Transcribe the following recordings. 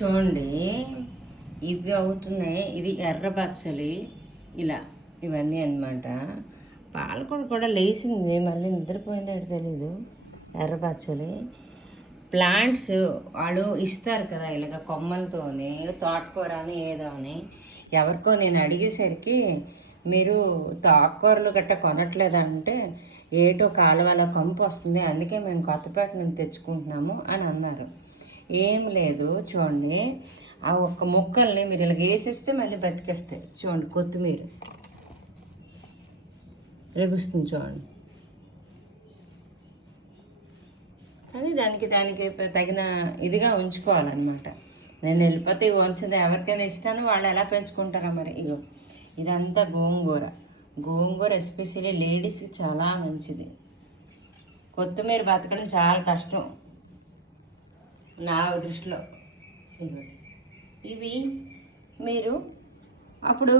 చూడండి, ఇవి అవుతున్నాయి. ఇది ఎర్ర బచ్చలి ఇలా ఇవన్నీ అన్నమాట. పాలకొండ కూడా లేచింది, మళ్ళీ నిద్రపోయిందో తెలీదు. ఎర్ర బచ్చలి ప్లాంట్స్ వాడు ఇస్తారు కదా ఇలాగ కొమ్మలతోని, తోటకూర అని ఏదో అని. ఎవరికో నేను అడిగేసరికి మీరు తోటకూరలు గట్రా కొనట్లేదంటే, ఏటో కాలువలో కంపు వస్తుంది, అందుకే మేము కొత్తపేట నుంచి తెచ్చుకుంటున్నాము అని అన్నారు. ఏం లేదు, చూడండి ఆ ఒక్క ముక్కల్ని మీరు ఇలా వేసేస్తే మళ్ళీ బతికేస్తాయి. చూడండి, కొత్తిమీర లెగుస్తుంది చూడండి. కానీ దానికి తగిన ఇదిగా ఉంచుకోవాలన్నమాట. నేను వెళ్ళిపోతే ఇవి ఉంచదు, ఎవరికైనా ఇస్తాను, వాళ్ళు ఎలా పెంచుకుంటారో మరి. ఇగో ఇదంతా గోంగూర ఎస్పెషల్లీ లేడీస్కి చాలా మంచిది. కొత్తిమీర బతకడం చాలా కష్టం నా దృష్టిలో. ఇవి మీరు అప్పుడు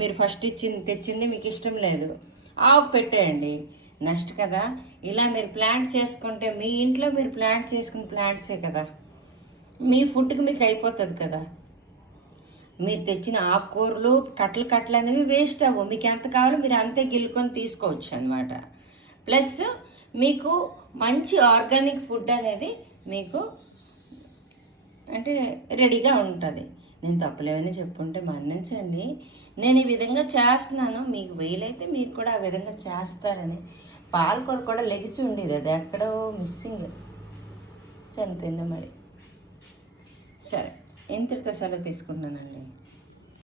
మీరు ఫస్ట్ తెచ్చింది మీకు ఇష్టం లేదు, ఆకు పెట్టేయండి, నెక్స్ట్ కదా. ఇలా మీరు ప్లాంట్ చేసుకుంటే మీ ఇంట్లో మీరు ప్లాంట్ చేసుకున్న ప్లాంట్సే కదా, మీ ఫుడ్కి మీకు అయిపోతుంది కదా. మీరు తెచ్చిన ఆకుకూరలు కట్టలు అనేవి వేస్ట్ అవ్వవు, మీకు ఎంత కావాలో మీరు అంతే గిల్లుకొని తీసుకోవచ్చు అనమాట. ప్లస్ మీకు మంచి ఆర్గానిక్ ఫుడ్ అనేది మీకు అంటే రెడీగా ఉంటుంది. నేను తప్పులేమని చెప్పుంటే మన్నించండి. నేను ఈ విధంగా చేస్తున్నాను, మీకు వీలైతే మీరు కూడా ఆ విధంగా చేస్తారని. పాలకూర కూడా లెగిసి ఉండేది, అది ఎక్కడో మిస్సింగ్, చనిపోయిందా మరి. సరే, ఇంతటితో సెలవు తీసుకుంటున్నానండి.